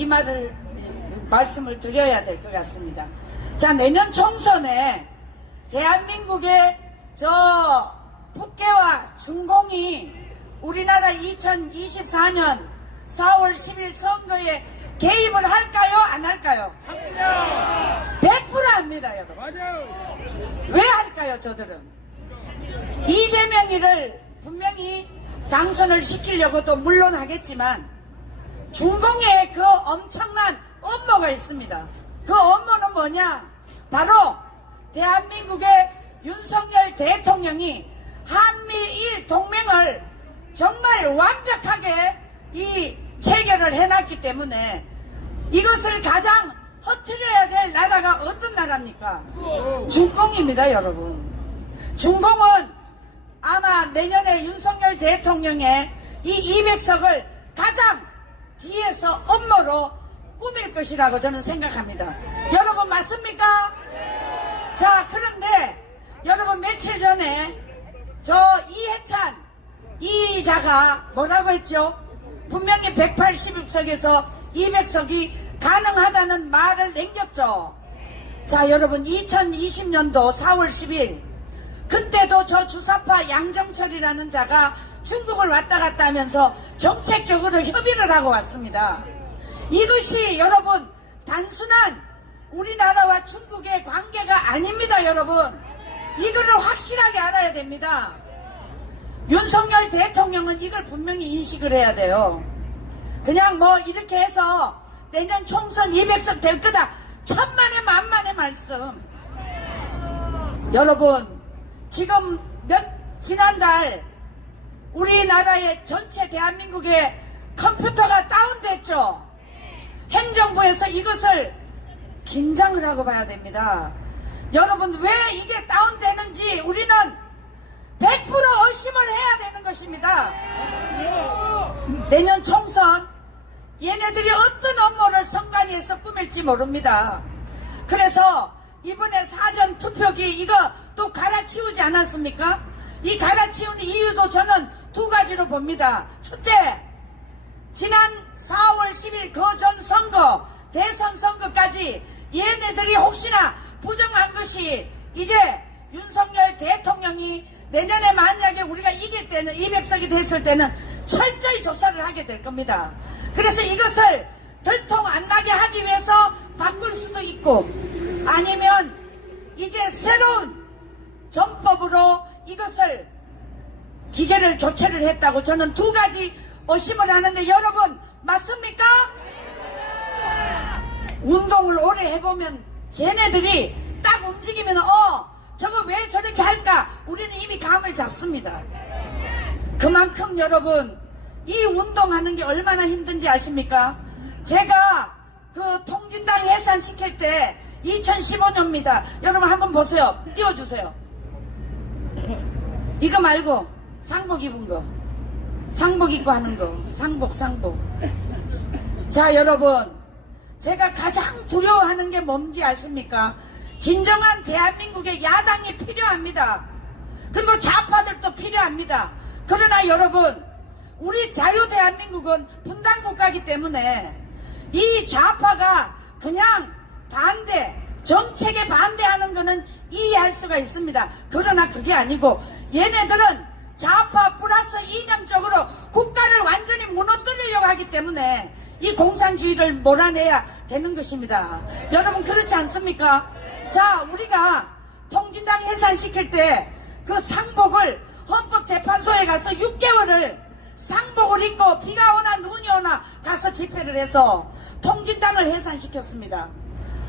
이 말씀을 드려야 될 것 같습니다. 자, 내년 총선에 대한민국의 저 북계와 중공이 우리나라 2024년 4월 10일 선거에 개입을 할까요? 안 할까요? 100% 합니다, 여러분. 왜 할까요, 저들은? 이재명이를 분명히 당선을 시키려고도 물론 하겠지만 중공에 그 엄청난 업무가 있습니다. 그 업무는 뭐냐? 바로 대한민국의 윤석열 대통령이 한미일 동맹을 정말 완벽하게 이 체결을 해놨기 때문에 이것을 가장 허트려야 될 나라가 어떤 나라입니까? 중공입니다, 여러분. 중공은 아마 내년에 윤석열 대통령의 이 200석을 가장 뒤에서 업무로 꾸밀 것이라고 저는 생각합니다. 여러분 맞습니까? 자, 그런데 여러분 며칠 전에 저 이해찬 이자가 뭐라고 했죠? 분명히 180석에서 200석이 가능하다는 말을 남겼죠. 자, 여러분 2020년도 4월 10일 그때도 저 주사파 양정철이라는 자가 중국을 왔다 갔다 하면서 정책적으로 협의를 하고 왔습니다. 이것이 여러분 단순한 우리나라와 중국의 관계가 아닙니다, 여러분. 이거를 확실하게 알아야 됩니다. 윤석열 대통령은 이걸 분명히 인식을 해야 돼요. 그냥 뭐 이렇게 해서 내년 총선 200석 될 거다. 천만의 만만의 말씀. 여러분 지금 지난달 우리나라의 전체 대한민국의 컴퓨터가 다운됐죠. 행정부에서 이것을 긴장을 하고 봐야 됩니다. 여러분 왜 이게 다운되는지 우리는 100% 의심을 해야 되는 것입니다. 내년 총선 얘네들이 어떤 업무를 선관위에서 꾸밀지 모릅니다. 그래서 이번에 사전 투표기 이거 또 갈아치우지 않았습니까? 이 갈아치운 이유도 저는 두 가지로 봅니다. 첫째, 지난 4월 10일 그 전 선거, 대선 선거까지 얘네들이 혹시나 부정한 것이 이제 윤석열 대통령이 내년에 만약에 우리가 이길 때는 200석이 됐을 때는 철저히 조사를 하게 될 겁니다. 그래서 이것을 들통 안 나게 하기 위해서 바꿀 수도 있고 아니면 이제 새로운 전법으로 이것을 기계를 교체를 했다고 저는 두 가지 의심을 하는데 여러분 맞습니까? 운동을 오래 해보면 쟤네들이 딱 움직이면 저거 왜 저렇게 할까? 우리는 이미 감을 잡습니다. 그만큼 여러분 이 운동하는 게 얼마나 힘든지 아십니까? 제가 그 통진당 해산시킬 때 2015년입니다. 여러분 한번 보세요. 띄워주세요. 이거 말고 상복 입은 거, 상복 입고 하는 거, 상복. 자, 여러분 제가 가장 두려워하는 게 뭔지 아십니까? 진정한 대한민국의 야당이 필요합니다. 그리고 좌파들도 필요합니다. 그러나 여러분 우리 자유대한민국은 분단국가이기 때문에 이 좌파가 그냥 정책에 반대하는 것은 이해할 수가 있습니다. 그러나 그게 아니고 얘네들은 좌파 플러스 이념적으로 국가를 완전히 무너뜨리려고 하기 때문에 이 공산주의를 몰아내야 되는 것입니다. 여러분 그렇지 않습니까? 자, 우리가 통진당 해산시킬 때 그 상복을 헌법재판소에 가서 6개월을 상복을 입고 비가 오나 눈이 오나 가서 집회를 해서 통진당을 해산시켰습니다.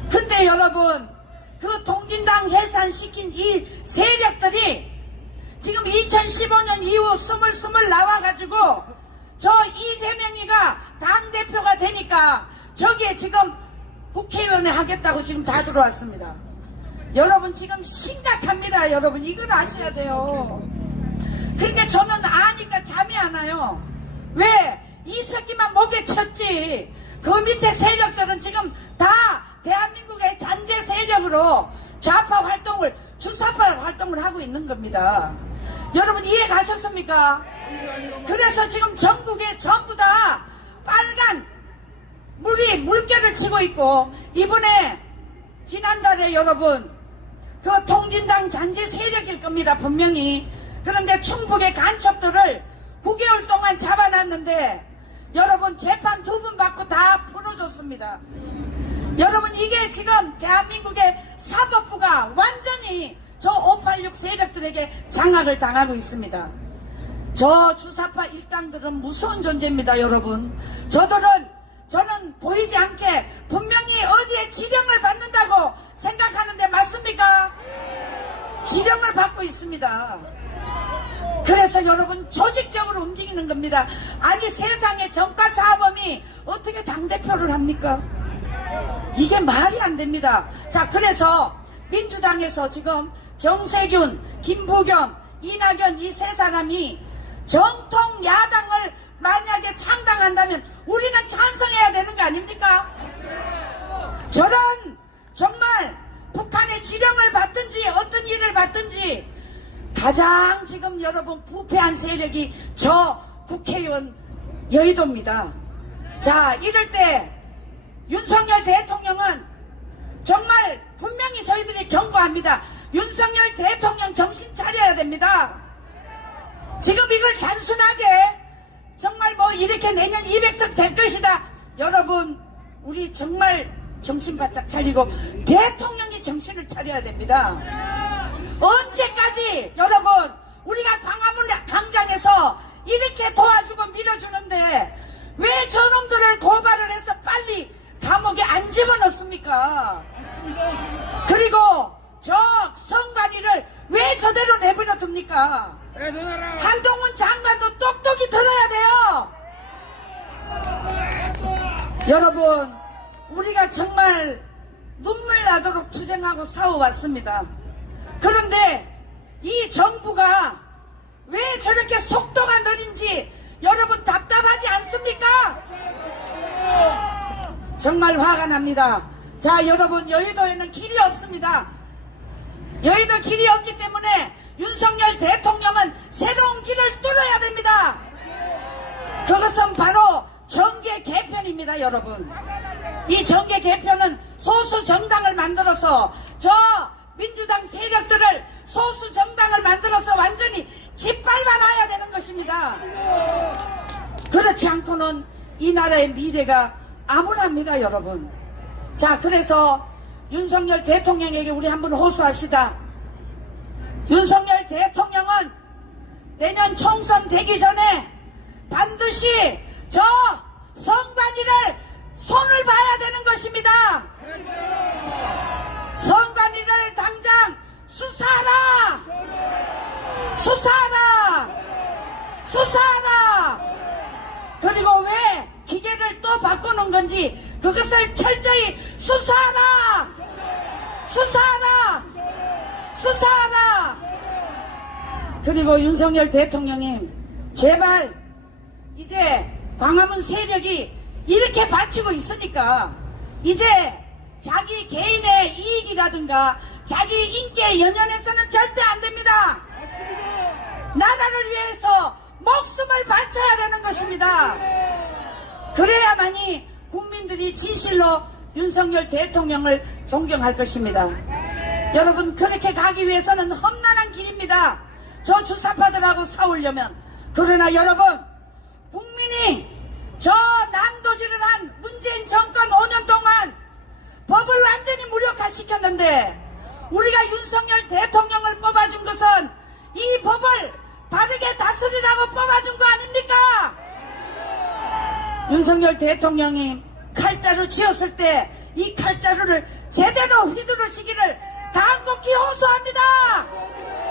근데 여러분 그 통진당 해산시킨 이 세력들이 지금 2015년 이후 스물스물 나와가지고 저 이재명이가 당대표가 되니까 저기에 지금 국회의원에 하겠다고 지금 다 들어왔습니다. 여러분 지금 심각합니다. 여러분 이걸 아셔야 돼요. 그러니까 저는 아니까 잠이 안 와요. 왜? 이 새끼만 목에 쳤지. 그 밑에 세력들은 지금 다 대한민국의 잔재 세력으로 좌파 활동을 주사파 활동을 하고 있는 겁니다. 여러분 이해 가셨습니까? 그래서 지금 전국에 전부 다 빨간 물이 장난을 치고 있고, 이번에 지난달에 여러분 그 통진당 잔재 세력일 겁니다, 분명히. 그런데 충북의 간첩들을 9개월 동안 잡아놨는데 여러분 재판 2번 받고 다 풀어줬습니다. 여러분 이게 지금 대한민국의 사법부가 완전히 저 586 세력들에게 장악을 당하고 있습니다. 저 주사파 일당들은 무서운 존재입니다, 여러분. 저는 보이지 않게 분명히 어디에 지령을 받는다고 생각하는데 맞습니까? 지령을 받고 있습니다. 그래서 여러분 조직적으로 움직이는 겁니다. 아니 세상에 정가사범이 어떻게 당대표를 합니까? 이게 말이 안 됩니다. 자, 그래서 민주당에서 지금 정세균, 김부겸, 이낙연 이 세 사람이 정통 야당을 만약에 창당한다면 우리는 찬성해야 되는 거 아닙니까? 저런 정말 북한의 지령을 받든지 어떤 일을 받든지 가장 지금 여러분 부패한 세력이 저 국회의원 여의도입니다. 자, 이럴 때 윤석열 대통령은 정말 분명히 저희들이 경고합니다. 윤석열 대통령 정신 차려야 됩니다. 지금 이걸 단순하게 정말 뭐 이렇게 내년 200석 될 것이다. 여러분 우리 정말 정신 바짝 차리고 대통령이 정신을 차려야 됩니다. 언제까지 여러분 우리가 광화문 광장에서 이렇게 도와주고 밀어주는데 왜 저놈들을 고발을 해서 빨리 감옥에 안 집어넣습니까? 그리고 저 선관위를 왜 저대로 내버려 둡니까? 한동훈 장관도 똑똑히 들어야 돼요. 여러분 우리가 정말 눈물 나도록 투쟁하고 싸워왔습니다. 그런데 이 정부가 왜 저렇게 속도가 느린지 여러분 답답하지 않습니까? 정말 화가 납니다. 자, 여러분 여의도에는 길이 없습니다. 여의도 길이 없기 때문에 윤석열 대통령은 새로운 길을 뚫어야 됩니다. 그것은 바로 정계 개편입니다, 여러분. 이 정계 개편은 소수 정당을 만들어서 저 민주당 세력들을 소수 정당을 만들어서 완전히 짓밟아놔야 되는 것입니다. 그렇지 않고는 이 나라의 미래가 암울합니다, 여러분. 자, 그래서 윤석열 대통령에게 우리 한번 호소합시다. 윤석열 대통령은 내년 총선 되기 전에 반드시 저 선관위를 손을 봐야 되는 것입니다. 선관위를 당장 수사하라! 수사하라! 수사하라! 그리고 왜 기계를 또 바꾸는 건지 그것을 철저히 수사하라! 수사하라! 수사하라! 그리고 윤석열 대통령님 제발 이제 광화문 세력이 이렇게 받치고 있으니까 이제 자기 개인의 이익이라든가 자기 인기에 연연해서는 절대 안 됩니다. 나라를 위해서 목숨을 바쳐야 되는 것입니다. 그래야만이 국민들이 진실로 윤석열 대통령을 존경할 것입니다. 여러분 그렇게 가기 위해서는 험난한 길입니다. 저 주사파들하고 싸우려면. 그러나 여러분 국민이 저 난도질을 한 문재인 정권 5년 동안 법을 완전히 무력화시켰는데 우리가 윤석열 대통령을 뽑아준 것은 이 법을 바르게 다스리라고 뽑아준 거 아닙니까? 윤석열 대통령이 칼자루 쥐었을 때 이 칼자루를 제대로 휘두르시기를 간곡히 호소합니다.